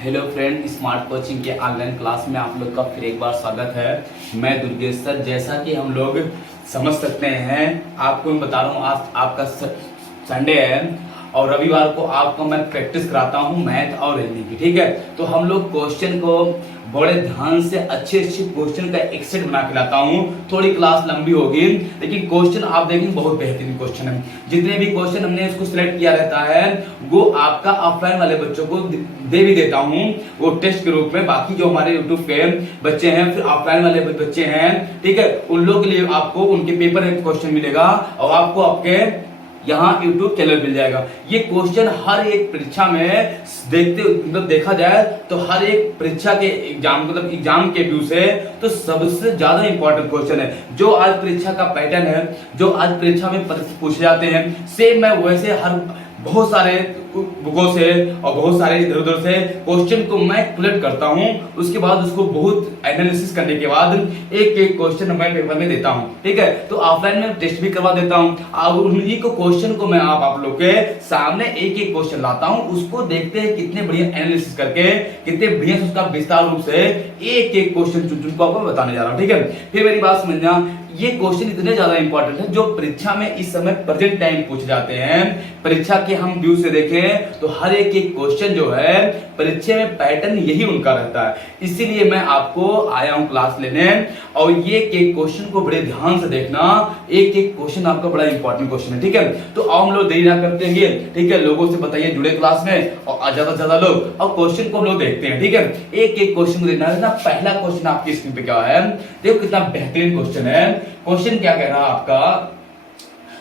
Hello friend, smart coaching के online class में आप लोग का फिर एक बार स्वागत है। मैं दुर्गेश सर। जैसा कि हम लोग समझ सकते हैं, आपको मैं बता रहा हूँ, आज आपका संडे है और रविवार को आपको मैं प्रैक्टिस कराता हूँ मैथ और रीजनिंग की। ठीक है, तो हम लोग क्वेश्चन को बड़े ध्यान से अच्छे क्वेश्चन का एक सेट बना के लाता हूँ। थोड़ी क्लास लंबी होगी लेकिन क्वेश्चन आप देखेंगे बहुत बेहतरीन क्वेश्चन है। जितने भी क्वेश्चन हमने इसको सिलेक्ट किया रहता है वो आपका ऑफलाइन वाले बच्चों को दे भी देता हूँ वो टेस्ट के रूप में। बाकी जो हमारे यूट्यूब पे बच्चे हैं, फिर ऑफलाइन वाले बच्चे हैं, ठीक है, उन लोगों के लिए आपको उनके पेपर में क्वेश्चन मिलेगा और आपको आपके यहाँ YouTube चैनल मिल जाएगा। ये क्वेश्चन हर एक परीक्षा में देखा जाए तो हर एक परीक्षा के एग्जाम के व्यू से तो सबसे ज्यादा इंपॉर्टेंट क्वेश्चन है। जो आज परीक्षा का पैटर्न है, जो आज परीक्षा में पूछे जाते हैं, सेम मैं वैसे हर बहुत सारे बुकों से और बहुत सारे इधर उधर से क्वेश्चन को मैं कलेक्ट करता हूं। उसके बाद उसको बहुत एनालिसिस करने के बाद एक एक क्वेश्चन मैं पेपर में देता हूं। ठीक है, तो ऑफलाइन में टेस्ट भी करवा देता हूं और उन्हीं को क्वेश्चन को मैं आप लोग के सामने एक एक क्वेश्चन लाता हूं। उसको देखते हैं कितने बढ़िया एनालिसिस करके, कितने बढ़िया उसका विस्तार रूप से एक एक क्वेश्चन चुन को आपको बताने जा रहा हूं। ठीक है, फिर मेरी बात समझना, ये क्वेश्चन इतने ज्यादा इंपॉर्टेंट है जो परीक्षा में इस समय प्रेजेंट टाइम पूछे जाते हैं। परीक्षा के हम व्यू से देखें तो हर एक एक क्वेश्चन जो है परीक्षा में पैटर्न यही उनका रहता है। इसीलिए मैं आपको आया हूं क्लास लेने और ये एक क्वेश्चन को बड़े ध्यान से देखना। एक एक क्वेश्चन आपका बड़ा इंपॉर्टेंट क्वेश्चन है। ठीक है, तो आओ हम लोग देरी ना करते हैं। ठीक है, लोगों से बताइए जुड़े क्लास में और ज्यादा से ज्यादा लोग और क्वेश्चन को हम लोग देखते हैं। ठीक है, एक एक क्वेश्चन को देखना है ना। पहला क्वेश्चन आपकी स्क्रीन पे क्या है, देखो कितना बेहतरीन क्वेश्चन है। क्वेश्चन क्या कह रहा है आपका,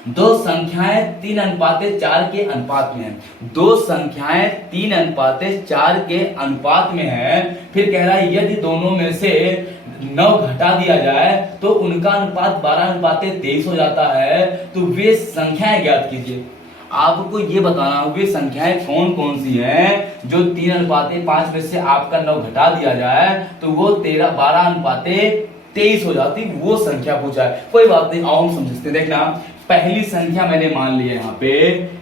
दो संख्याएं 3:4 के अनुपात में है। दो संख्याएं 3:4 के अनुपात में है। फिर कह रहा है यदि दोनों में से 9 घटा दिया जाए तो उनका अनुपात 12:23 हो जाता है। तो वे संख्याएं ज्ञात कीजिए। आपको ये बताना वे संख्याएं कौन कौन सी हैं जो 3:5 में से आपका 9 घटा दिया जाए तो वो 12:23 हो जाती, वो संख्या पूछा है। कोई बात नहीं, आओ हम समझते। देखना, पहली संख्या मैंने मान लिया यहाँ पे,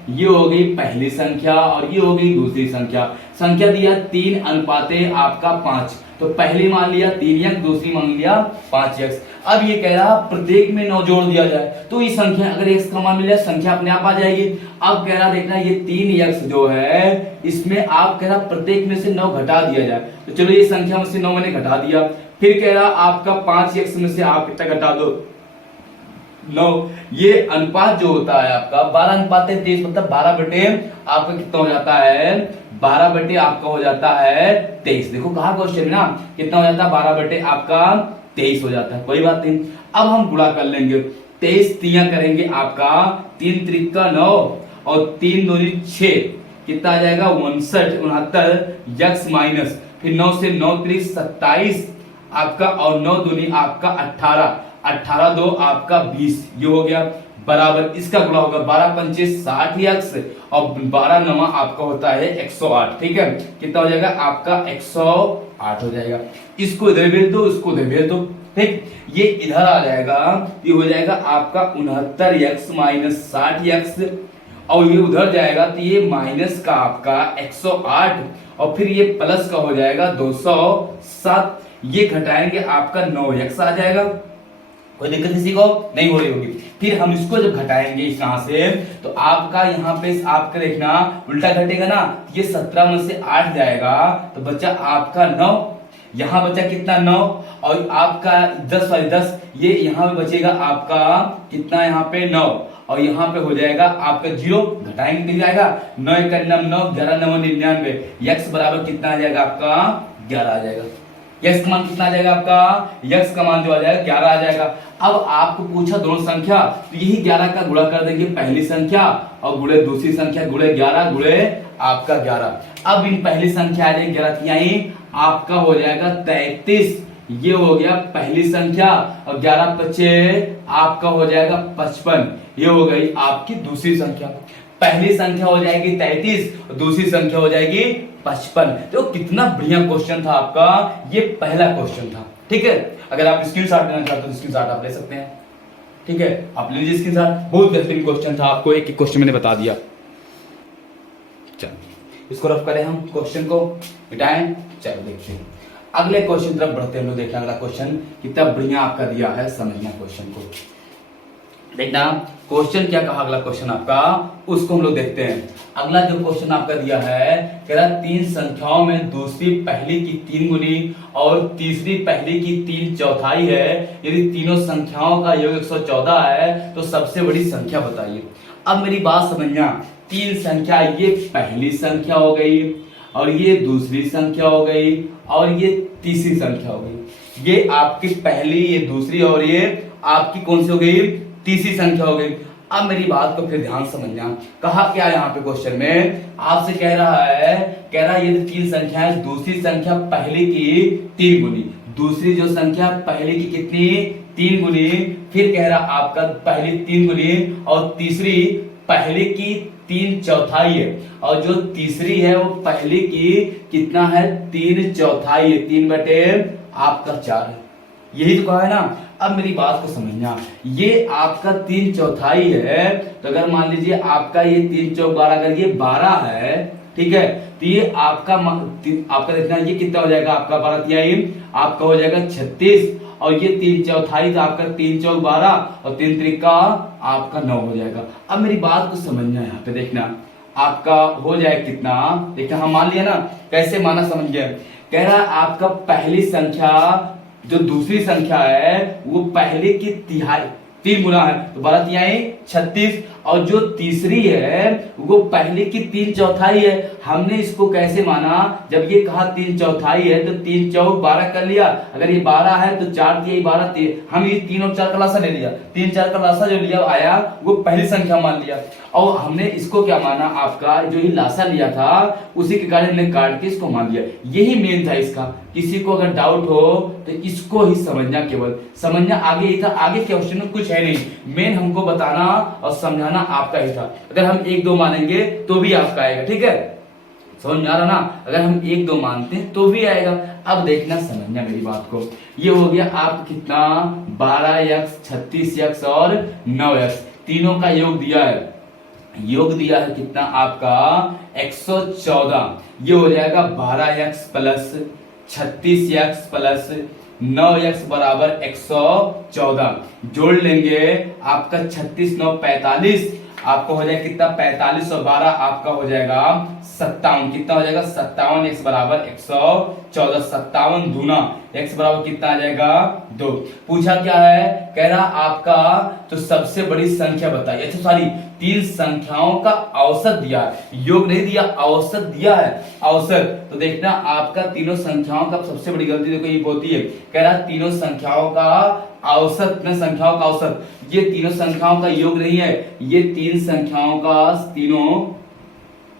ये हो गई पहली संख्या और ये हो गई दूसरी संख्या। संख्या दिया 3:5, तो पहली मान लिया 3x, दूसरी मान लिया 5x। अब ये कह रहा प्रत्येक में 9 जोड़ दिया जाए तो ये संख्या अगर x का मान मिल जाए संख्या अपने आप आ जाएगी। अब कह रहा देखना ये 3x जो है इसमें आप कह रहा प्रत्येक में से 9 घटा दिया जाए। तो चलो ये संख्या में से 9 मैंने घटा दिया। फिर कह रहा आपका 5x में से आप कितना घटा दो 9। ये अनुपात जो होता है आपका 12:23, मतलब 12 बटे आपका कितना हो जाता है, 12 बटे आपका हो जाता है 23। देखो कहा क्वेश्चन में ना कितना हो जाता है, 12 बटे आपका 23 हो जाता है। कोई बात नहीं, अब हम गुणा कर लेंगे। 23 तिया करेंगे आपका 3 त्रिका 9 और 3 दूनी 6, कितना आ जाएगा 69 x माइनस, फिर 9 से 9 त्रिक 27 आपका और 9 दूनी आपका 18 2 आपका 20, ये हो गया बराबर इसका गुणा होगा 12 पंचे 60x और 12 9 आपका होता है 108। ठीक है, कितना हो जाएगा आपका 108 हो जाएगा। इसको इधर भेज दो, इसको इधर भेज दो। ठीक, ये इधर आ जाएगा, ये हो जाएगा आपका 69x माइनस 60x और ये उधर जाएगा तो ये माइनस का आपका 108 और फिर ये प्लस का हो जाएगा 207। ये घटाएंगे आपका 9x आ जाएगा। कोई दिक्कत किसी को नहीं हो रही होगी। फिर हम इसको जब घटाएंगे यहाँ से तो आपका यहाँ पे आपका देखना उल्टा घटेगा ना, ये 17 में से 8 जाएगा तो बच्चा आपका 9, यहाँ बचा कितना 9 और आपका 10 वाली 10, ये यहाँ पे बचेगा आपका कितना यहाँ पे 9 और यहाँ पे हो जाएगा आपका 0, घटाएंगे मिल जाएगा 9 1 9 11 9 99। x बराबर कितना आ जाएगा आपका 11 आ जाएगा। x का मान कितना आ जाएगा आपका, x का मान जो आ जाएगा 11 आ जाएगा। अब आपको पूछा दोनों संख्या तो यही 11 का गुणा कर देंगे पहली संख्या और गुणे दूसरी संख्या, गुणे 11 गुणे आपका 11। अब इन पहली संख्या आ जाएगी 11 तिहाई आपका हो जाएगा 33, ये हो गया पहली संख्या और 11 बचे आपका हो जाएगा 55, ये हो गई आपकी दूसरी संख्या। पहली संख्या हो जाएगी 33 और दूसरी संख्या हो जाएगी 55। तो कितना बढ़िया क्वेश्चन था आपका, ये पहला क्वेश्चन था। ठीक है, अगर आप स्क्रीनशॉट लेना चाहते हो तो स्क्रीनशॉट आप ले सकते हैं। ठीक है, आप ले लीजिए स्क्रीनशॉट। बहुत बेहतरीन क्वेश्चन था, आपको एक एक क्वेश्चन मैंने बता दिया। चल इसको रफ करें हम, क्वेश्चन को मिटाएं। चलो देखते हैं अगले क्वेश्चन तरफ बढ़ते हैं हम लोग। देखना अगला क्वेश्चन कितना बढ़िया आपका दिया है, समझना क्वेश्चन को। देखना क्वेश्चन क्या कहा, अगला क्वेश्चन आपका, उसको हम लोग देखते हैं। अगला जो क्वेश्चन आपका दिया है, कह रहा तीन संख्याओं में दूसरी पहली की 3 गुनी और तीसरी पहली की 3 चौथाई है। यदि तीनों संख्याओं का योग 114 है तो सबसे बड़ी संख्या बताइए। अब मेरी बात समझना, तीन संख्या, ये पहली संख्या हो गई और ये दूसरी संख्या हो गई और ये तीसरी संख्या हो गई। ये आपकी पहली, ये दूसरी और ये आपकी कौन सी हो गई, तीसरी संख्या हो गई। अब मेरी बात को फिर ध्यान समझना, कहा क्या यहाँ पे क्वेश्चन में आपसे कह रहा है, कह रहा है ये तीन संख्याएं, दूसरी संख्या पहली की 3 गुनी, दूसरी जो संख्या पहली की कितनी, 3 गुनी, फिर कह रहा आपका पहली 3 गुनी और तीसरी पहली की 3 चौथाई है, और जो तीसरी है वो पहली की कितना है, 3 चौथाई है, 3 बटे आपका 4 है। यही तो कहा है ना। अब मेरी बात को समझना, ये आपका 3 चौथाई है, तो अगर मान लीजिए आपका ये 3 चौक 12, अगर ये 12 है, ठीक है, तो ये आपका देखना ये कितना हो जाएगा, आपका 12 तिहाई आपका हो जाएगा 36, और ये 3 चौथाई तो आपका 3 चौक 12 और 3 त्रिका आपका 9 हो जाएगा। अब मेरी बात को समझना, यहाँ पे देखना आपका हो जाए कितना, देखना हम मान लिया ना, कैसे माना समझ गए। कह रहा है आपका पहली संख्या जो दूसरी संख्या है वो पहले की तिहाई 3 गुना है, तो 12 तिहाई 36, और जो तीसरी है वो पहले की 3 चौथाई है। हमने इसको कैसे माना, जब ये कहा 3 चौथाई है तो 3 चौक 12 कर लिया, अगर ये 12 है तो 4 तिहाई 12, हम ये 3 और 4 का लासा ले लिया, 3 4 का लासा जो लिया आया वो पहली संख्या मान लिया, और हमने इसको क्या माना, आपका जो ये लासा लिया था उसी के कारण हमने काट के इसको मान लिया। यही मेन था इसका। किसी को अगर डाउट हो तो इसको ही समझना, केवल समझना, आगे ही था, आगे क्वेश्चन में कुछ है नहीं, मेन हमको बताना और समझाना आपका ही था। अगर हम 1 2 मानेंगे तो भी आपका आएगा, ठीक है, समझ में आ रहा ना, अगर हम 1 2 मानते हैं तो भी आएगा। अब देखना समझना मेरी बात को, ये हो गया आप कितना, 12x 36x और 9x, तीनों का योग दिया है, योग दिया है कितना आपका 114, ये हो जाएगा 12x plus 36x plus 9x बराबर 114, जोड़ लेंगे आपका 36 9 45, आपको हो जाएगा कितना 45 और 12 आपका हो जाएगा 57, कितना हो जाएगा 57, x बराबर 114, 57 दूना x बराबर कितना आ जाएगा 2। पूछा क्या है, कह रहा आपका तो सबसे बड़ी संख्या बताइए। अच्छा सॉरी, 3 संख्याओं का औसत दिया है, योग नहीं दिया, औसत दिया है, औसत। तो देखना आपका तीनों संख्याओं का सबसे बड़ी गलती देखो ये होती है, कह रहा तीनों संख्याओं का औसत में, संख्याओं का औसत, ये तीनों संख्याओं का योग नहीं है, ये 3 संख्याओं का तीनों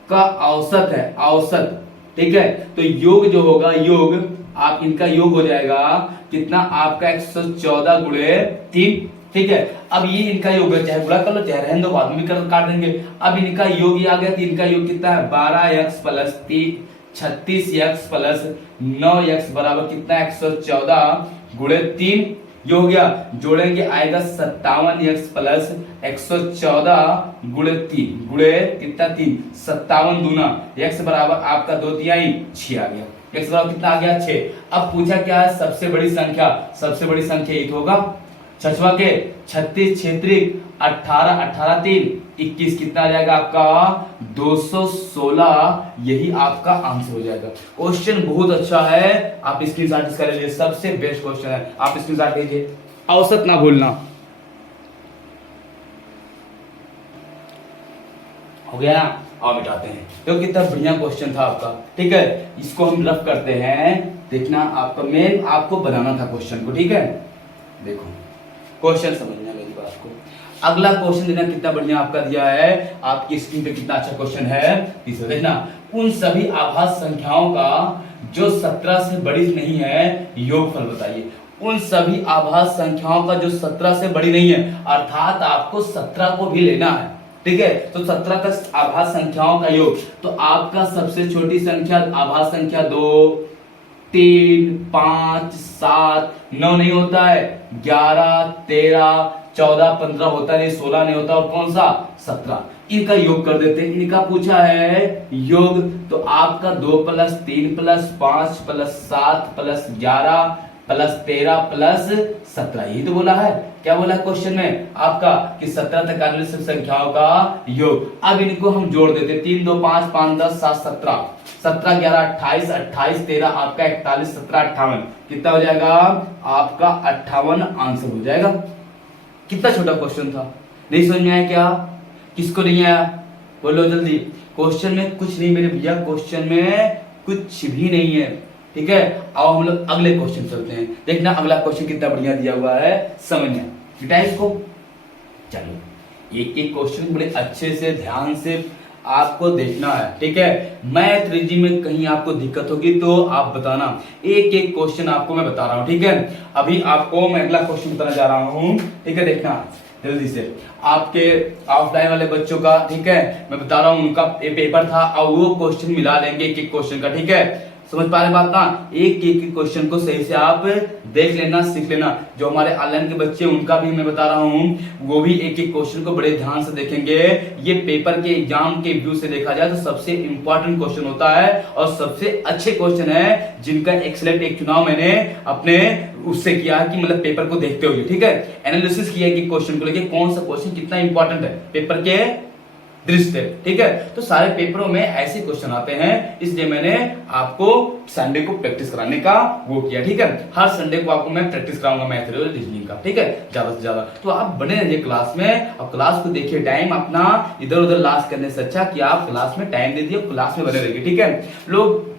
का औसत है, औसत, ठीक है। तो योग जो होगा, योग आप इनका योग हो जाएगा कितना आपका 114 गुणे 3, ठीक है। अब ये इनका योग है, चाहे गुणा कर लो चाहे रहने दो, बाद में भी कर काट देंगे। अब इनका योग ही आ गया, तो इनका योग कितना है 12x plus 36x plus 9x बराबर कितना 114 गुणे 3, ये हो गया, जोड़ेंगे आएगा 57x प्लस 114 गुणे 3 गुणे कितना 3, 57 दूना x बराबर आपका 2 तिहाई 6 आ गया, x बराबर कितना आ गया 6। अब पूछा क्या है सबसे बड़ी संख्या, सबसे बड़ी संख्या ये होगा 6वां के 36 6 18 18 3 21, कितना आ जाएगा आपका 216, यही आपका आंसर हो जाएगा। क्वेश्चन बहुत अच्छा है, आप स्क्रीनशॉट इसका ले लीजिए, सबसे बेस्ट क्वेश्चन है, आप स्क्रीनशॉट लीजिए, औसत ना भूलना। हो गया ना, और मिटाते हैं, तो कितना बढ़िया क्वेश्चन था आपका, ठीक है। इसको हम रफ करते हैं, देखना आपका मेन आपको बनाना था क्वेश्चन को, ठीक है। देखो क्वेश्चन समझना मेरी बात को, अगला क्वेश्चन देखना कितना बढ़िया आपका दिया है, आपकी स्क्रीन पे कितना अच्छा क्वेश्चन है, तीसरा देखना, उन सभी आभास संख्याओं का जो 17 से बड़ी नहीं है योगफल बताइए। उन सभी आभास संख्याओं का जो 17 से बड़ी नहीं है, अर्थात आपको 17 को भी लेना है, ठीक है। तो 17 का आभास संख्याओं का योग, तो आपका सबसे छोटी संख्या आभास संख्या 2, 3, 5, 7, 9 नहीं होता है, 11, 13, 14, 15 होता नहीं, 16 नहीं होता, और कौन सा 17। इनका योग कर देते हैं। इनका पूछा है योग, तो आपका 2 + 3 + 5 + 7 + 11 + 13 + 17, यही तो बोला है। क्या बोला क्वेश्चन में आपका कि 17 तक आने वाली सब संख्याओं का योग। अब इनको हम जोड़ देते, 3, 2, 5, 5, 10, 7, 17, 17, 11, 28, 28, 13, आपका 41, 17, 58, कितना हो जाएगा आपका 58 आंसर हो जाएगा। कितना छोटा क्वेश्चन था, नहीं समझ में आया क्या? किसको नहीं आया बोलो जल्दी। क्वेश्चन में कुछ नहीं मेरे भैया, क्वेश्चन में कुछ भी नहीं है, ठीक है। आओ हम लोग अगले क्वेश्चन चलते हैं। देखना अगला क्वेश्चन कितना बढ़िया दिया हुआ है, समझना बेटा इसको। चलो एक एक क्वेश्चन बड़े अच्छे से ध्यान से आपको देखना है, ठीक है। मैथ रीजनिंग में कहीं आपको दिक्कत होगी तो आप बताना, एक एक क्वेश्चन आपको मैं बता रहा हूं, ठीक है। अभी आपको मैं अगला क्वेश्चन बताने जा रहा हूं, ठीक है। देखना जल्दी से, आपके ऑफलाइन वाले बच्चों का, ठीक है, मैं बता रहा हूं उनका पेपर था और वो क्वेश्चन मिला लेंगे एक एक क्वेश्चन का, ठीक है। समझ पा रहे बात ना? एक एक क्वेश्चन को सही से आप देख लेना, सीख लेना। जो हमारे ऑनलाइन के बच्चे उनका भी मैं बता रहा हूं, वो भी एक एक क्वेश्चन को बड़े ध्यान से देखेंगे। ये पेपर के एग्जाम के व्यू से देखा जाए तो सबसे इंपॉर्टेंट क्वेश्चन होता है और सबसे अच्छे क्वेश्चन है जिनका एक्सीलेंट एक चुनाव मैंने अपने उससे किया है कि मतलब पेपर को देखते हुए, ठीक है, एनालिसिस किया कि क्वेश्चन को लेके कौन सा क्वेश्चन कितना इंपॉर्टेंट है पेपर के दृष्टि, ठीक है। तो सारे पेपरों में ऐसे क्वेश्चन आते हैं, इसलिए मैंने आपको संडे को प्रैक्टिस कराने का वो किया, ठीक है। हर संडे को आपको मैं प्रैक्टिस कराऊंगा मैथ और रीजनिंग का, ठीक है, ज्यादा से ज्यादा। तो आप बने रहिए क्लास में और क्लास को देखिए। टाइम अपना इधर उधर लास्ट करने से अच्छा कि आप क्लास में टाइम दे दिए, क्लास में बने रहिए, ठीक है। लोग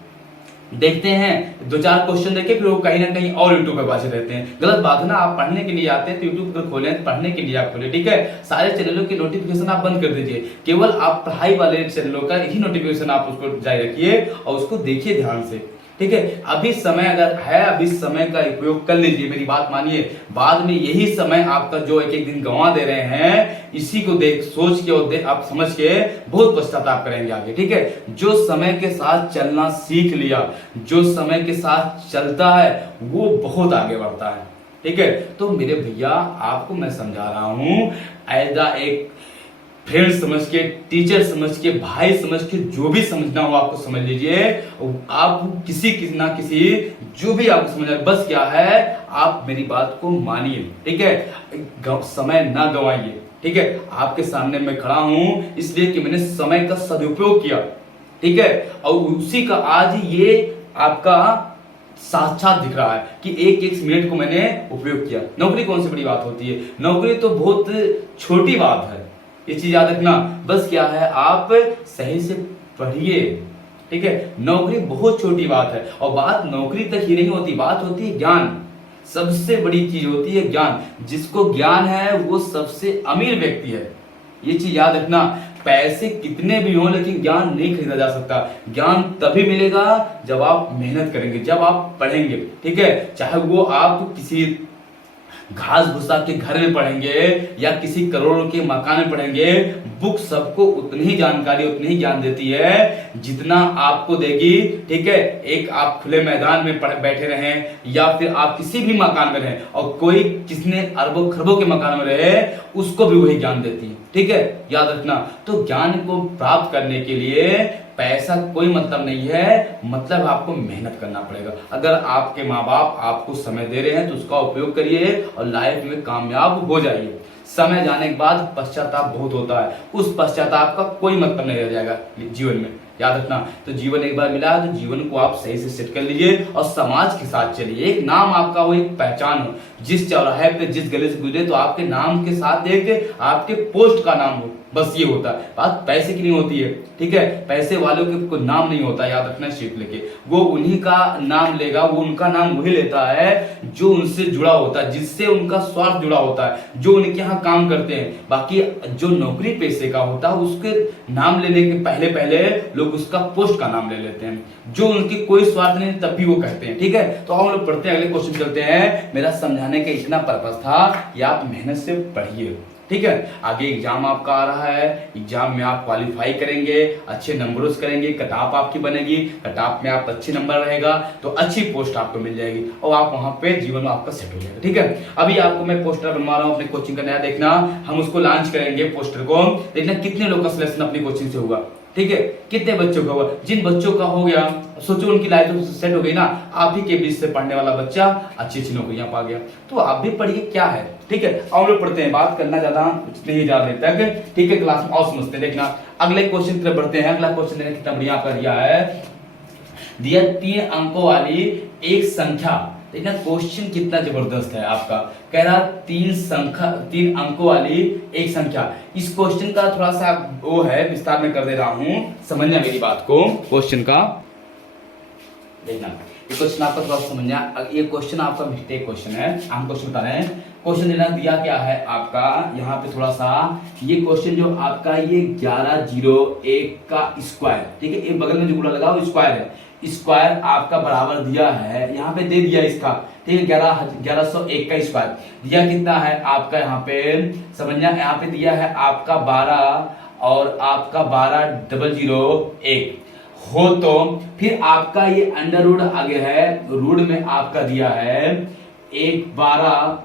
देखते हैं 2-4 क्वेश्चन देखे फिर वो कहीं ना कहीं और यूट्यूब पे बाजे रहते हैं, गलत बात है ना। आप पढ़ने के लिए आते हैं तो यूट्यूब पर खोलें, पढ़ने के लिए आप खोले, ठीक है। सारे चैनलों की नोटिफिकेशन आप बंद कर दीजिए, केवल आप पढ़ाई वाले चैनलों का ही नोटिफिकेशन आप उसको जारी रखिए और उसको देखिए ध्यान से, ठीक है। अभी समय अगर है, अभी समय का उपयोग कर लीजिए, मेरी बात मानिए। बाद में यही समय आपका जो एक एक दिन गंवा दे रहे हैं, इसी को देख सोच के और आप समझ के बहुत पश्चाताप करेंगे आगे, ठीक है। जो समय के साथ चलना सीख लिया, जो समय के साथ चलता है वो बहुत आगे बढ़ता है, ठीक है। तो मेरे भैया आपको मैं समझा रहा हूं, ऐसा एक फ्रेंड समझ के, टीचर समझ के, भाई समझ के, जो भी समझना हो आपको समझ लीजिए। आप किसी ना किसी जो भी आपको समझना है, बस क्या है आप मेरी बात को मानिए, ठीक है। समय ना गंवाइए, ठीक है। आपके सामने मैं खड़ा हूं इसलिए कि मैंने समय का सदुपयोग किया, ठीक है, और उसी का आज ये आपका साक्षात दिख रहा है कि एक एक मिनट को मैंने उपयोग किया। नौकरी कौन सी बड़ी बात होती है, नौकरी तो बहुत छोटी बात है, ये चीज याद रखना। बस क्या है आप सही से पढ़िए, ठीक है। नौकरी बहुत छोटी बात है और बात नौकरी तक ही नहीं होती, बात होती है ज्ञान। सबसे बड़ी चीज होती है ज्ञान। जिसको ज्ञान है वो सबसे अमीर व्यक्ति है, ये चीज याद रखना। पैसे कितने भी हों लेकिन ज्ञान नहीं खरीदा जा सकता। ज्ञान तभी मिलेगा जब आप मेहनत करेंगे, जब आप पढ़ेंगे, ठीक है। चाहे वो आप किसी घास भूसा के घर में पढ़ेंगे या किसी करोड़ों के मकान में पढ़ेंगे, बुक सबको उतनी ही जानकारी, उतनी ही ज्ञान देती है जितना आपको देगी, ठीक है। एक आप खुले मैदान में बैठे रहें या फिर आप किसी भी मकान में रहें और कोई किसने अरबों खरबों के मकान में रहे, उसको भी वही ज्ञान देती है, ठीक है, याद रखना। तो ज्ञान को प्राप्त करने के लिए पैसा कोई मतलब नहीं है, मतलब आपको मेहनत करना पड़ेगा। अगर आपके माँ बाप आपको समय दे रहे हैं तो उसका उपयोग करिए और लाइफ में कामयाब हो जाइए। समय जाने के बाद पश्चाताप बहुत होता है, उस पश्चाताप का कोई मतलब नहीं रह जाएगा जीवन में, याद रखना। तो जीवन एक बार मिला तो जीवन को आप सही से सेट कर लीजिए और समाज के साथ चलिए। एक नाम आपका हो, एक पहचान हो, जिस चौराहे पे जिस गली से गुजरे तो आपके नाम के साथ एक आपके पोस्ट का नाम हो, बस ये होता है। बात पैसे की नहीं होती है, ठीक है। पैसे वालों के कोई नाम नहीं होता, याद रखना शीट लेके। वो उन्हीं का नाम लेगा, वो उनका नाम वही लेता है जो उनसे जुड़ा होता है, जिससे उनका स्वार्थ जुड़ा होता है, जो उनके यहाँ काम करते हैं। बाकी जो नौकरी पैसे का होता है उसके नाम लेने के पहले पहले लोग उसका पोस्ट का नाम ले लेते हैं, जो उनकी कोई स्वार्थ नहीं तब भी वो कहते हैं, ठीक है। तो हम लोग पढ़ते हैं, अगले क्वेश्चन चलते हैं। मेरा समझाने का इतना पर्पस था कि आप मेहनत से पढ़िए, ठीक है। आगे एग्जाम आपका आ रहा है, एग्जाम में आप क्वालिफाई करेंगे, अच्छे नंबरों से करेंगे, कट ऑफ आपकी बनेगी, कट ऑफ में आप अच्छे नंबर रहेगा तो अच्छी पोस्ट आपको मिल जाएगी और आप वहां पे जीवन में आपका सेट हो जाएगा। ठीक है, अभी आपको मैं पोस्टर बनवा रहा हूँ अपने कोचिंग का नया, देखना हम उसको लॉन्च करेंगे पोस्टर को, देखना कितने लोग का सिलेक्शन अपनी कोचिंग से हुआ। ठीक है, कितने बच्चों का हुआ, जिन बच्चों का हो गया सोचो उनकी लाइफ तो सेट हो गई ना, आप ही के बीच से पढ़ने वाला बच्चा अच्छी अच्छी नौकरियां पा गया, तो आप भी पढ़िए क्या है। ठीक है, और लोग पढ़ते हैं, बात करना ज्यादा नहीं जा रहे तक। ठीक है, क्लास में और समझते हैं। देखना अगले क्वेश्चन की तरफ बढ़ते हैं। अगला क्वेश्चन देखना कितना बढ़िया आपका दिया है, दिया 3 अंकों वाली एक संख्या। देखना क्वेश्चन कितना जबरदस्त है आपका, कह रहा 3 अंकों वाली एक संख्या। इस क्वेश्चन का थोड़ा सा वो है, विस्तार में कर दे रहा हूं, समझना मेरी बात को। क्वेश्चन का देखना, ये क्वेश्चन आपका थोड़ा समझना, ये क्वेश्चन आपका मिस्टेक क्वेश्चन है, हम क्वेश्चन बता रहे हैं। क्वेश्चन देना दिया क्या है आपका, यहाँ पे थोड़ा सा ये क्वेश्चन जो आपका ये 1101 का स्क्वायर, ठीक है, एक बगल में जो गुणा लगा वो स्क्वायर है, स्क्वायर आपका बराबर दिया है, यहाँ पे दे दिया इसका, ठीक है, 1101 का स्क्वायर दिया कितना है आपका, यहाँ पे समझना, यहाँ पे दिया है आपका 12 और आपका 12001 हो, तो फिर आपका ये अंडर रूट आगे है, रूट में आपका दिया है 112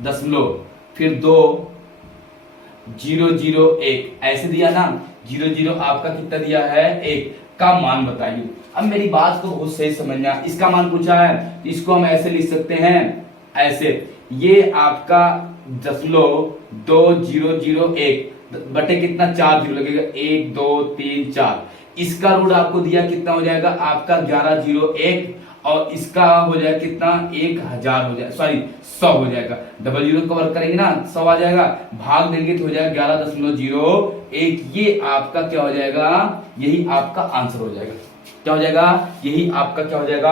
दशमलव फिर 2001 ऐसे दिया ना, 00 आपका कितना दिया है 1 का मान बताइए। अब मेरी बात को बहुत सही समझना, इसका मान पूछा है, इसको हम ऐसे लिख सकते हैं, ऐसे, ये आपका 0.2001 बटे कितना 4 जीरो लगेगा, 1 2 3 4, इसका रूट आपको दिया कितना हो जाएगा आपका 1101 और इसका हो जाएगा कितना 1000 हो जाएगा, सॉरी 100 हो जाएगा, डबल जीरो कवर करेंगे ना 100 आ जाएगा, भाग देंगे तो हो जाएगा 11.01, ये आपका क्या हो जाएगा, यही आपका आंसर हो जाएगा, क्या हो जाएगा, यही आपका क्या हो जाएगा,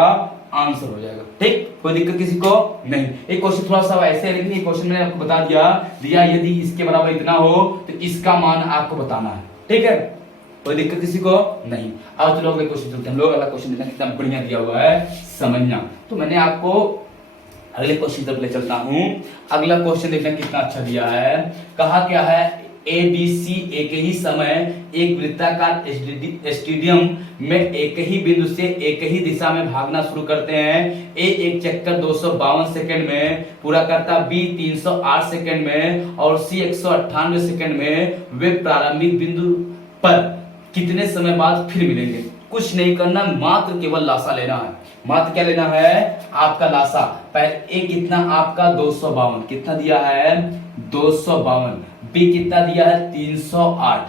आंसर हो जाएगा। ठीक, कोई दिक्कत किसी को नहीं। एक क्वेश्चन थोड़ा सा ऐसे है, लेकिन ये क्वेश्चन मैंने आपको बता दिया यदि इसके बराबर इतना हो तो इसका मान आपको बताना है। ठीक है, कोई दिक्कत किसी को नहीं। अब चलो अगले क्वेश्चन चलते हैं, हम लोग अगला क्वेश्चन देखना कितना बढ़िया दिया हुआ है, समझना। तो मैंने आपको अगले क्वेश्चन तक ले चलता हूं। अगला क्वेश्चन देखना कितना अच्छा दिया है, कहा क्या है, ए बी सी एक ही समय एक वृत्ताकार स्टेडियम में एक ही बिंदु से एक ही दिशा में भागना शुरू करते हैं। ए एक चक्कर 252 सेकंड में पूरा करता, बी 308 सेकंड में और सी 198 सेकंड में। वे प्रारंभिक बिंदु पर कितने समय बाद फिर मिलेंगे। कुछ नहीं करना, मात्र केवल लासा लेना है, मात्र क्या लेना है आपका लासा। पहले ए कितना आपका 252, कितना दिया है 252, बी कितना दिया है 308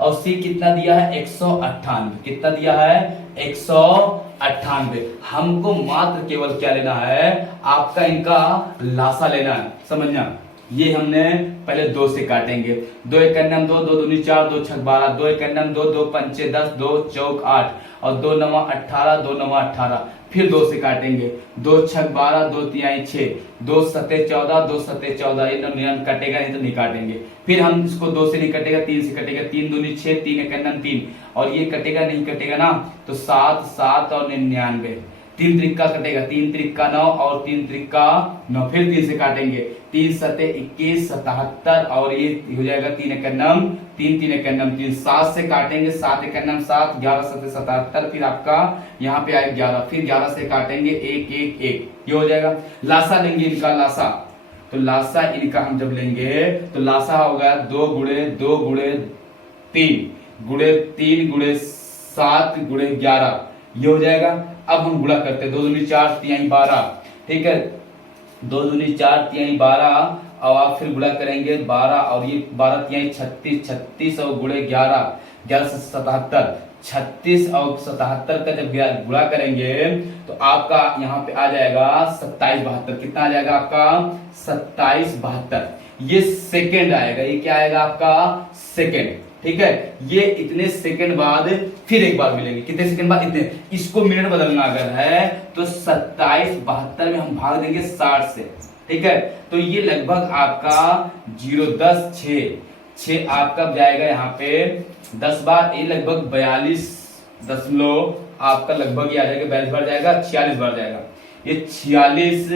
और सी कितना दिया है 198, कितना दिया है 198। हमको मात्र केवल क्या लेना है आपका, इनका लासा लेना है, समझना। ये हमने पहले 2 से काटेंगे, 2 1 2 2 दूनी 4 2 6 12, 2 1 2 2 5 10 2 चौक 8 और 2 9 18 2 9 18, फिर 2 से काटेंगे, 2 6 12 2 3 6 2 7 14 2 7 14, ये नियम कटेगा नहीं तो नहीं काटेंगे। फिर हम इसको 2 से नहीं कटेगा, 3 से कटेगा, 3 दूनी 6 3 1 3 और ये कटेगा नहीं कटेगा ना, तो 7 7 और 99, 3 त्रिक्का कटेगा, 3 त्रिक्का 9 और 3 त्रिक्का 9, फिर 3 से काटेंगे, 3 7 21 77 और ये हो जाएगा 3 1 3 3 1 3, 7 से काटेंगे, 7 1 7 11 7 77, फिर आपका यहाँ पे आएगा 11, फिर 11 से काटेंगे 1 1 1, ये हो जाएगा। लासा लेंगे इनका लासा, तो लासा इनका हम जब लेंगे तो लासा होगा 2 गुणे 2 गुणे 3 गुणे 3 गुणे 7 गुणे 11, ये हो जाएगा। अब हम गुणा करते हैं, 2 दूनी 4 3 12, ठीक है, 2 दूनी 4 3 12 और आप फिर गुणा करेंगे 12 और ये 12 3 36 36 और गुणे 11 11 से 77, 36 और 77 का जब गुणा करेंगे तो आपका यहाँ पे आ जाएगा 27 72, कितना आ जाएगा आपका 27 72, ये सेकेंड आएगा, ये क्या आएगा आपका सेकेंड। ठीक है, ये इतने सेकंड बाद फिर एक बार मिलेंगे, कितने सेकंड बाद, इतने। इसको मिनट बदलना अगर है तो 27 72 में हम भाग देंगे 60 से, ठीक है, तो ये लगभग आपका 0 10 6 आपका जाएगा यहाँ पे 10 बार, ये लगभग 42 दशमलव आपका लगभग ये आ जाएगा 42 बार जाएगा, 46 बार जाएगा, ये 46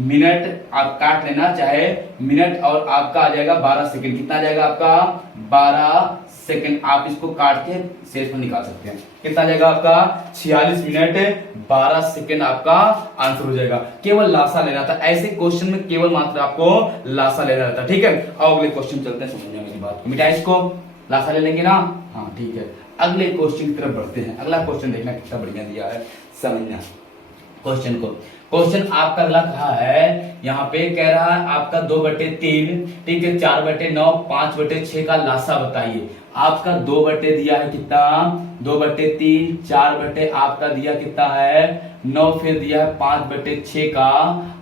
मिनट आप काट लेना, चाहे मिनट, और आपका आ जाएगा 12 सेकंड। कितना आ जाएगा आपका 12 सेकंड। आप इसको काट के शेष में निकाल सकते हैं। कितना आ जाएगा आपका 46 मिनट 12 सेकंड आपका आंसर हो जाएगा। केवल लासा लेना था, ऐसे क्वेश्चन में केवल मात्र आपको लासा लेना रहता। ठीक है, आओ अगले क्वेश्चन चलते हैं, समझना मेरी बात को। मिटाए इसको, लासा ले लेंगे ना, हाँ ठीक है। अगले क्वेश्चन की तरफ बढ़ते हैं। अगला क्वेश्चन देखना कितना बढ़िया दिया है, समझना क्वेश्चन को। क्वेश्चन आपका अगला कहा है, यहाँ पे कह रहा है आपका 2/3, ठीक है, 4/9, 5/6 का लासा बताइए। आपका 2 दिया है कितना 2/3, 4 आपका दिया कितना है 9, फिर दिया है 5/6 का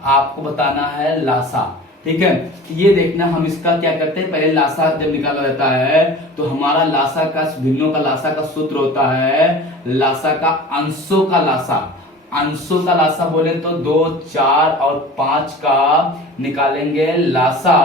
आपको बताना है लासा। ठीक है, ये देखना हम इसका क्या करते हैं, पहले लासा जब निकाला जाता है तो हमारा लासा का भिन्नों का लासा का सूत्र होता है लासा का अंशों का लासा। अंशों का लासा बोले तो 2, 4 और 5 का निकालेंगे लासा,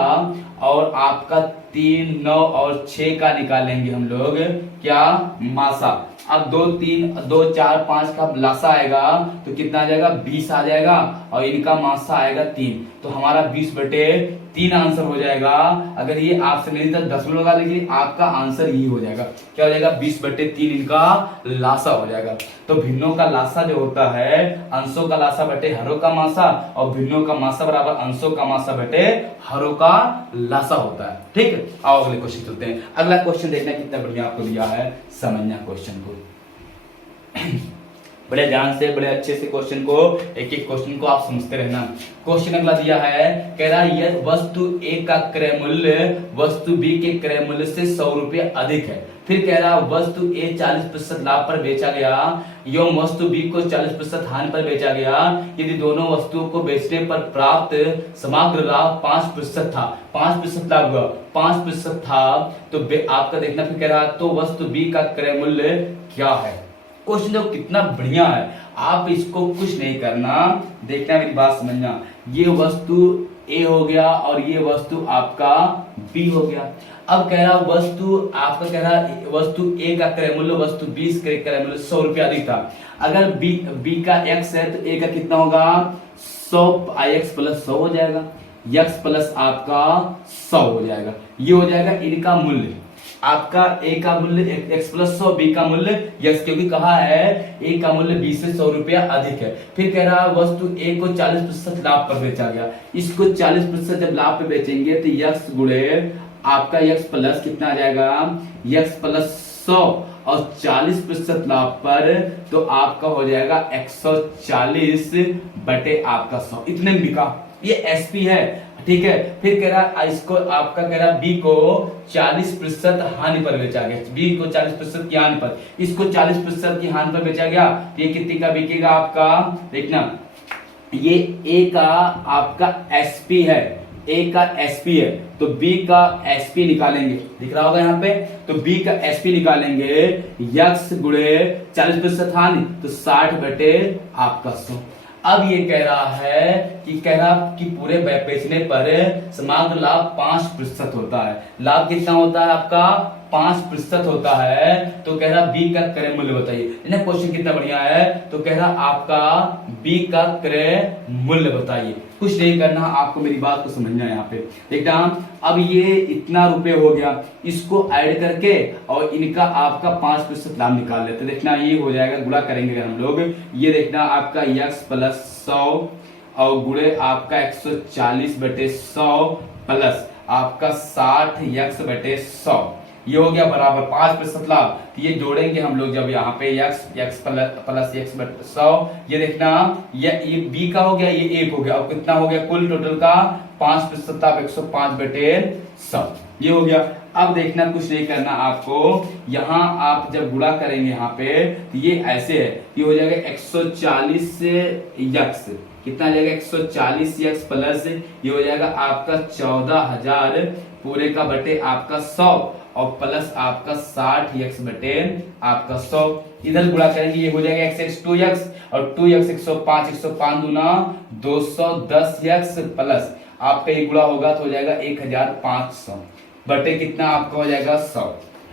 और आपका 3, 9 और 6 का निकालेंगे हम लोग क्या मासा। अब 2, 3, 2, 4, 5 का लासा आएगा तो कितना आ जाएगा 20 आ जाएगा, और इनका मासा आएगा 3, तो हमारा 20/3 आंसर हो जाएगा। अगर ये आपसे नहीं था 10 लगा लीजिए, आपका आंसर यही हो जाएगा। क्या हो जाएगा 20/3 इनका लासा हो जाएगा। तो भिन्नों का लासा जो होता है अंशों का लासा बटे हरों का मासा, और भिन्नों का मासा बराबर अंशों का मासा बटे हरों का लासा होता है। ठीक है, आओ अगले क्वेश्चन चलते हैं। अगला क्वेश्चन देखना कितना बढ़िया आपको दिया है, समझना क्वेश्चन को बड़े ध्यान से, बड़े अच्छे से क्वेश्चन को, एक एक क्वेश्चन को आप समझते रहना। क्वेश्चन अगला दिया है, कह रहा है यदि वस्तु ए का क्रय मूल्य वस्तु बी के क्रय मूल्य से 100 रुपये अधिक है। फिर कह रहा है वस्तु ए 40% लाभ पर बेचा गया एवं वस्तु बी को 40% हानि पर बेचा गया। यदि दोनों वस्तुओं को बेचने पर प्राप्त समग्र लाभ 5% था, 5% लाभ हुआ, 5% था, तो आपका देखना। फिर कह रहा तो वस्तु बी का क्रय मूल्य क्या है। क्वेश्चन जो कितना बढ़िया है, आप इसको कुछ नहीं करना, देखना मेरी बात समझना। ये वस्तु ए हो गया और ये वस्तु आपका बी हो गया। अब कह रहा वस्तु आपका कह रहा वस्तु ए का क्रय मूल्य वस्तु बी के क्रय मूल्य 100 रुपये अधिक था। अगर बी का x है तो ए का कितना होगा 100, x प्लस 100 हो जाएगा, x प्लस आपका 100 हो जाएगा। ये हो जाएगा इनका मूल्य, आपका ए का मूल्य x प्लस 100, बी का मूल्य x, क्योंकि कहा है ए का मूल्य बी से 100 रुपया अधिक है। फिर कह रहा वस्तु ए को 40% लाभ पर बेचा गया। इसको 40% जब लाभ पे बेचेंगे तो x गुणे आपका x प्लस कितना आ जाएगा x प्लस 100 और 40% लाभ पर तो आपका हो जाएगा 140 बटे आपका 100, इतने में बिका। ये एसपी है, ठीक है। फिर कह रहा इसको आपका कह रहा बी को 40% हानि पर बेचा गया, बी को 40% की हानि पर, इसको 40% की हानि पर बेचा गया। ये कितने का बिकेगा आपका, देखना ये ए का आपका एसपी है, ए का एसपी है तो बी का एसपी निकालेंगे, दिख रहा होगा यहाँ पे, तो बी का एसपी निकालेंगे यक्स गुणे 40% हानि तो 60 बटे आपका 100। अब ये कह रहा है कि पूरे बेचने पर समग्र लाभ 5% होता है। लाभ कितना होता है आपका 5% होता है। तो कह रहा बी का क्रय मूल्य बताइए। क्वेश्चन कितना बढ़िया है, तो कह रहा आपका बी का क्रय मूल्य बताइए। कुछ नहीं करना, आपको मेरी बात को समझना है यहाँ पे। देखना अब ये इतना रुपए हो गया, इसको ऐड करके और इनका आपका 5% लाभ निकाल लेते। देखना ये हो जाएगा, गुणा करेंगे हम लोग, ये देखना आपका x प्लस 100 और गुणे आपका 140 बटे 100 प्लस आपका 60x बटे 100, ये हो गया बराबर 5% लाभ। तो ये जोड़ेंगे हम लोग जब यहाँ पे x प्लस x बटे 100, ये देखना ये b का हो गया, ये 1 हो गया, और कितना हो गया कुल टोटल का 5% लाभ 105 बटे 100, ये हो गया। अब देखना कुछ नहीं करना आपको, यहाँ आप जब गुणा करेंगे यहाँ पे तो ये ऐसे है, ये हो जाएगा 140 x, कितना आ जाएगा 140 x प्लस ये हो जाएगा आपका 14,000 पूरे का बटे आपका 100 और प्लस आपका 60x बटे आपका 100। इधर गुणा करेंगे ये हो जाएगा x 2x और 2x 105, 105 दूना 210x प्लस आपका ये गुणा होगा तो हो जाएगा 1500 बटे कितना आपका हो जाएगा 100।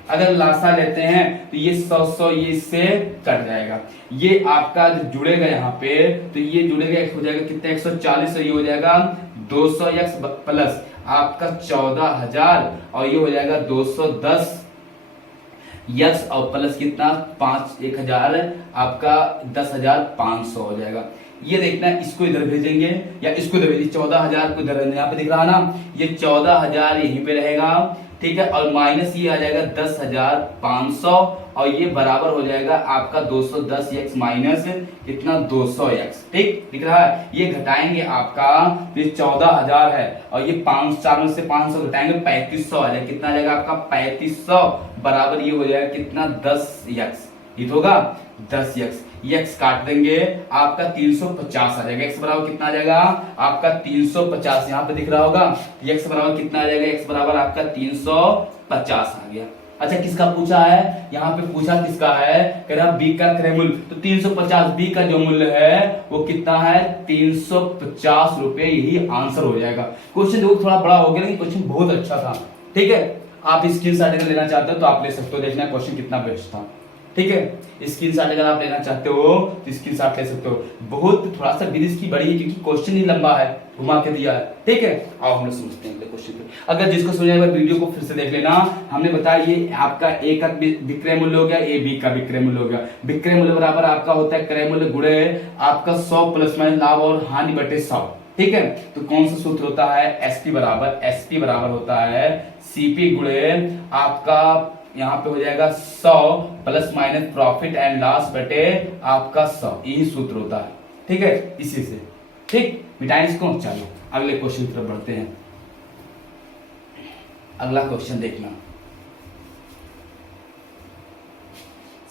अगर लासा लेते हैं तो ये 100 ये इससे कट जाएगा, ये आपका जो जुड़ेगा यहाँ पे तो ये जुड़ेगा एक हो जाएगा कितना 140 और ये हो जाएगा 200x प्लस आपका 14,000 और ये हो जाएगा 210 यक्स और प्लस कितना 1000 आपका 10,500 हो जाएगा। ये देखना इसको इधर भेजेंगे या इसको इधर भेजेंगे, 14,000 को इधर यहाँ पे दिख रहा ना, ये 14,000 यहीं पे रहेगा, ठीक है, और माइनस ये आ जाएगा 10,500 और ये बराबर हो जाएगा आपका 210x माइनस कितना 200x, ठीक दिख रहा है। ये घटाएंगे आपका ये 14,000 है और ये 4 में से 500 घटाएंगे 3500 आ जाएगा, कितना आ जाएगा आपका 3500 बराबर ये हो जाएगा कितना 10x, ये तो होगा 10x, x काट देंगे आपका 350 आ जाएगा, x बराबर कितना आ जाएगा आपका 350, यहाँ पे दिख रहा होगा x बराबर कितना आ जाएगा, x बराबर आपका 350 आ गया। अच्छा किसका पूछा है, यहाँ पे पूछा किसका है, कह रहा b का क्रय मूल्य, तो 350 b का जो मूल्य है वो कितना है 350 रुपए, यही आंसर हो जाएगा। क्वेश्चन देखो थोड़ा बड़ा हो गया लेकिन क्वेश्चन बहुत अच्छा था, ठीक है। आप स्क्रीनशॉट अगर लेना चाहते हो तो आप ले सकते हो, देखना क्वेश्चन कितना बेस्ट था, ठीक है। स्क्रीनशॉट अगर आप लेना चाहते हो तो स्क्रीनशॉट ले सकते हो। बहुत थोड़ा सा विधि इसकी बड़ी है क्योंकि क्वेश्चन ही लंबा है, घुमा के दिया है, ठीक है। आओ हम लोग समझते हैं क्वेश्चन को। अगर जिसको समझ आएगा वीडियो को फिर से देख लेना। हमने बताया ये आपका ए का विक्रय मूल्य हो गया, ए बी का विक्रय मूल्य हो गया। विक्रय मूल्य बराबर आपका होता है क्रय मूल्य गुणे आपका 100 प्लस माइनस लाभ और हानि बटे 100, ठीक है। तो कौन सा सूत्र होता है, एसपी बराबर होता है सीपी गुणे आपका यहाँ पे हो जाएगा 100 plus minus profit and loss बटे आपका 100, यही सूत्र होता है, ठीक है। इसी से ठीक मिटाएं इसको। चलो अगले क्वेश्चन की तरफ बढ़ते हैं। अगला क्वेश्चन देखना,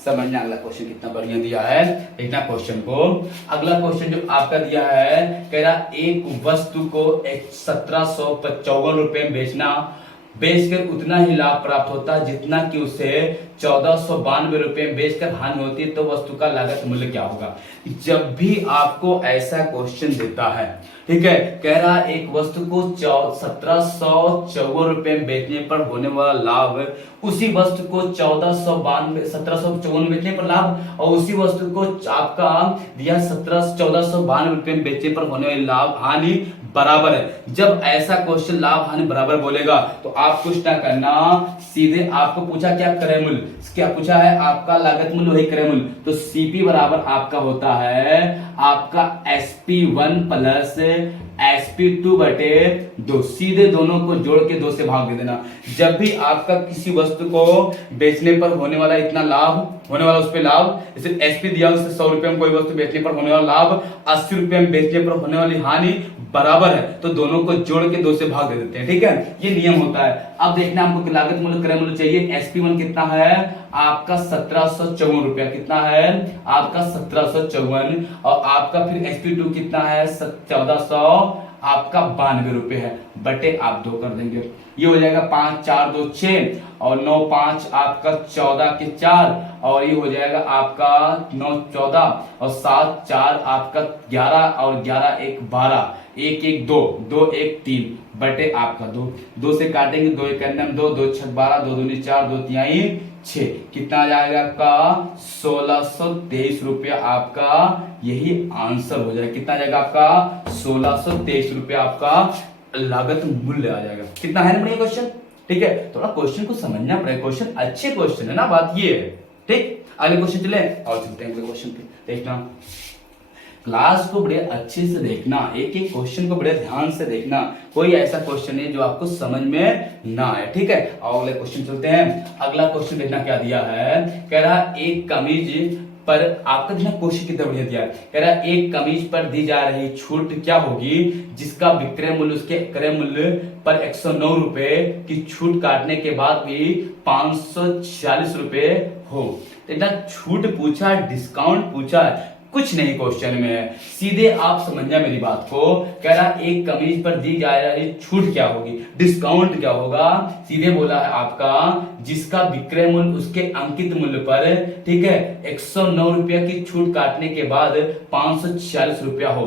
समझना अगला क्वेश्चन कितना बढ़िया दिया है, देखना क्वेश्चन को। अगला क्वेश्चन जो आपका दिया है कह रहा एक वस्तु को 1754 रुपए में बेचकर उतना ही लाभ प्राप्त होता है जितना कि उसे 1492 रुपए में बेचकर हानि होती है, तो वस्तु का लागत मूल्य क्या होगा। जब भी आपको ऐसा क्वेश्चन देता है, ठीक है, कह रहा है एक वस्तु को 1754 रुपए में बेचने पर होने वाला लाभ, उसी वस्तु को 1754 बेचने पर लाभ और उसी वस्तु को आपका दिया 1492 रुपए में बेचने पर होने वाली लाभ हानि बराबर है। जब ऐसा क्वेश्चन लाभ हानि बराबर बोलेगा तो आप कुछ ना करना, सीधे आपको पूछा क्या क्रय मूल्य, क्या पूछा है आपका लागत मूल्य वही क्रय मूल्य, तो सीपी बराबर आपका होता है आपका SP1 प्लस SP2 बटे 2, सीधे दोनों को जोड़ के 2 से भाग दे देना। जब भी आपका किसी वस्तु को बेचने पर होने वाला इतना लाभ होने वाला उस पे लाभ, जैसे SP दिया उससे 100 रुपए में कोई वस्तु बेचने पर होने वाला लाभ 80 रुपए में बेचने पर होने वाली हानि बराबर है, तो दोनों को जोड़ के 2 से भाग दे देते हैं, ठीक है। ये नियम होता है। अब देखना हमको लागत मूल्य क्रय मूल्य चाहिए। SP1 कितना है आपका 1754 रुपया, कितना है आपका 1754 और आपका फिर SP2 कितना है 1400 आपका 92 रुपए है, बटे आप 2 कर देंगे, ये हो जाएगा 5 4 2 6 और 9 5 आपका 14 के 4 और ये हो जाएगा आपका 9 14 और 7 4 आपका 11 और 11 1 12 1 1 2 2 1 3 बटे आपका 2 से काटेंगे 2 1 2 2 6 12 2 2 4 2 3 6, कितना आ जाएगा आपका 1623 रुपया, आपका यही आंसर हो जाएगा। कितना आ जाएगा आपका 1623 रुपया आपका लागत मूल्य आ जाएगा। कितना है ना बढ़िया क्वेश्चन, ठीक है। थोड़ा क्वेश्चन को समझना पड़ेगा, क्वेश्चन अच्छे क्वेश्चन है ना, बात ये है, ठीक। अगले क्वेश्चन चले और चलते हैं अगले क्वेश्चन पे। देखना क्लास को बड़े अच्छे से देखना, एक एक क्वेश्चन को बड़े ध्यान से देखना, कोई ऐसा क्वेश्चन है जो आपको समझ में ना आए, ठीक है। और अगले क्वेश्चन चलते हैं। अगला क्वेश्चन देखना क्या दिया है, कह रहा एक कमीज पर आपका देखना क्वेश्चन कितना बढ़िया दिया है, कह रहा एक कमीज पर दी जा रही छूट क्या होगी जिसका विक्रय मूल्य उसके क्रय मूल्य पर 109 रुपए की छूट काटने के बाद भी 546 रुपए हो। देखना छूट पूछा, डिस्काउंट पूछा, कुछ नहीं क्वेश्चन में है, सीधे आप समझना मेरी बात को। कह रहा एक कमीज पर दी जा रही छूट क्या होगी, डिस्काउंट क्या होगा, सीधे बोला है आपका जिसका विक्रय मूल्य उसके अंकित मूल्य पर, ठीक है, 109 रुपया की छूट काटने के बाद 546 रुपया हो,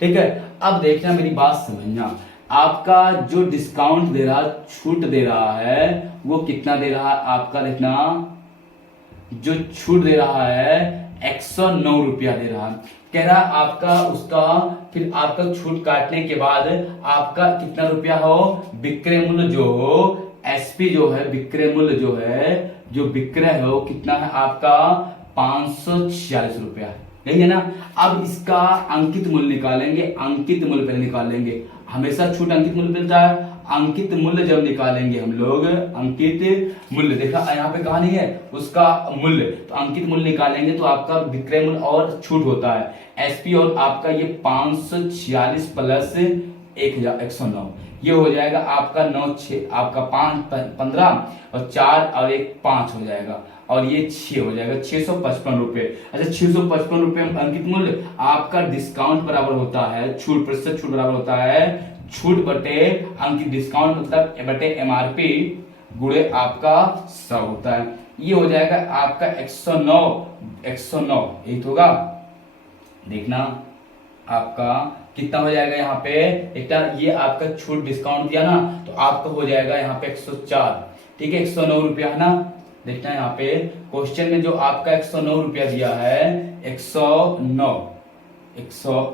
ठीक है। अब देखना मेरी बात समझना, आपका जो डिस्काउंट दे रहा, छूट दे रहा है, वो कितना दे रहा है आपका, देखना जो छूट दे रहा है 109 रुपया दे रहा है। कह रहा आपका उसका फिर आपका छूट काटने के बाद आपका कितना रुपया हो, विक्रय मूल्य जो हो, एसपी जो है, विक्रय मूल्य जो है, जो विक्रय हो कितना है आपका 546 रुपया, यही है ना। अब इसका अंकित मूल्य निकालेंगे, अंकित मूल्य पहले निकालेंगे, हमेशा छूट अंकित मूल्य मिलता है। अंकित मूल्य जब निकालेंगे हम लोग, अंकित मूल्य देखा यहाँ पे कहा नहीं है उसका मूल्य, तो अंकित मूल्य निकालेंगे तो आपका विक्रय मूल्य और छूट होता है एसपी, और आपका ये 546 प्लस 109, ये हो जाएगा आपका 9 6, आपका 5 15 और 4 और 1 5 हो जाएगा, और ये 6 हो जाएगा 655 रुपए। अच्छा 655 रुपए अंकित मूल्य, आपका डिस्काउंट बराबर होता है, छूट प्रतिशत छूट बराबर होता है छूट बटे अंकित, डिस्काउंट मतलब बटे एमआरपी गुणे आपका 100 होता है। ये हो जाएगा आपका 109 यही होगा, देखना आपका कितना हो जाएगा यहाँ पे, एक ये आपका छूट डिस्काउंट दिया ना, तो आपका हो जाएगा यहाँ पे 104, ठीक है 109 रुपया है ना। देखना यहाँ पे क्वेश्चन में जो आपका 109 रुपया दिया है, 100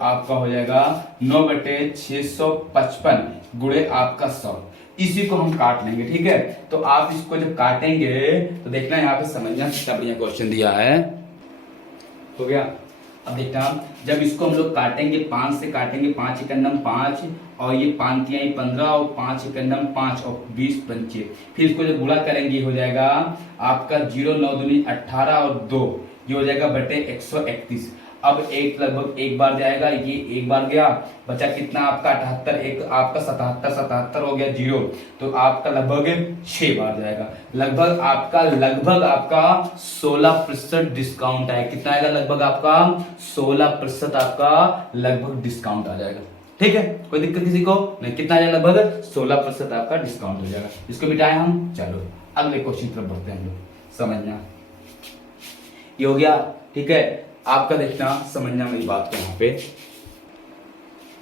आपका हो जाएगा 9 बटे 655 गुणे आपका 100, इसी को हम काट लेंगे, ठीक है। तो आप इसको जब काटेंगे तो देखना यहाँ पे समझना कितना बढ़िया क्वेश्चन दिया है, हो गया। अब देखना जब इसको हम लोग काटेंगे, 5 से काटेंगे, 5 एकम 5 और ये 5 तिहाई 15 और 5 एकम 5 और 20 पंचे, फिर इसको जब गुणा करेंगे हो जाएगा आपका 0 9 दूनी 18 और 2, ये हो जाएगा बटे 131। अब एक लगभग एक बार जाएगा, ये एक बार गया, बचा कितना आपका 78, एक आपका 77 हो गया 0, तो आपका लगभग 6 बार जाएगा, लगभग आपका 16% डिस्काउंट है। कितना आएगा, लगभग आपका 16% आपका लगभग डिस्काउंट आ जाएगा, ठीक है। कोई दिक्कत किसी को नहीं, कितना आ जाएगा, लगभग 16% आपका डिस्काउंट हो जाएगा। इसको मिटाएं हम, चलो अगले क्वेश्चन तरफ बढ़ते हैं हम लोग, समझना ये हो गया, ठीक है। आपका देखना समझना मेरी बात को, यहाँ पे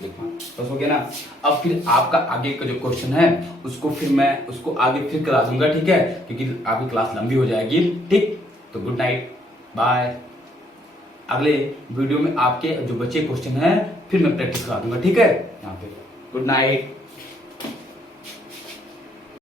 देखना बस हो गया ना। अब फिर आपका आगे का जो क्वेश्चन है उसको फिर मैं उसको आगे फिर करा दूंगा, ठीक है, क्योंकि आपकी क्लास लंबी हो जाएगी, ठीक। तो गुड नाइट, बाय। अगले वीडियो में आपके जो बचे क्वेश्चन हैं फिर मैं प्रैक्टिस करा दूंगा, ठीक है। यहाँ पे गुड नाइट।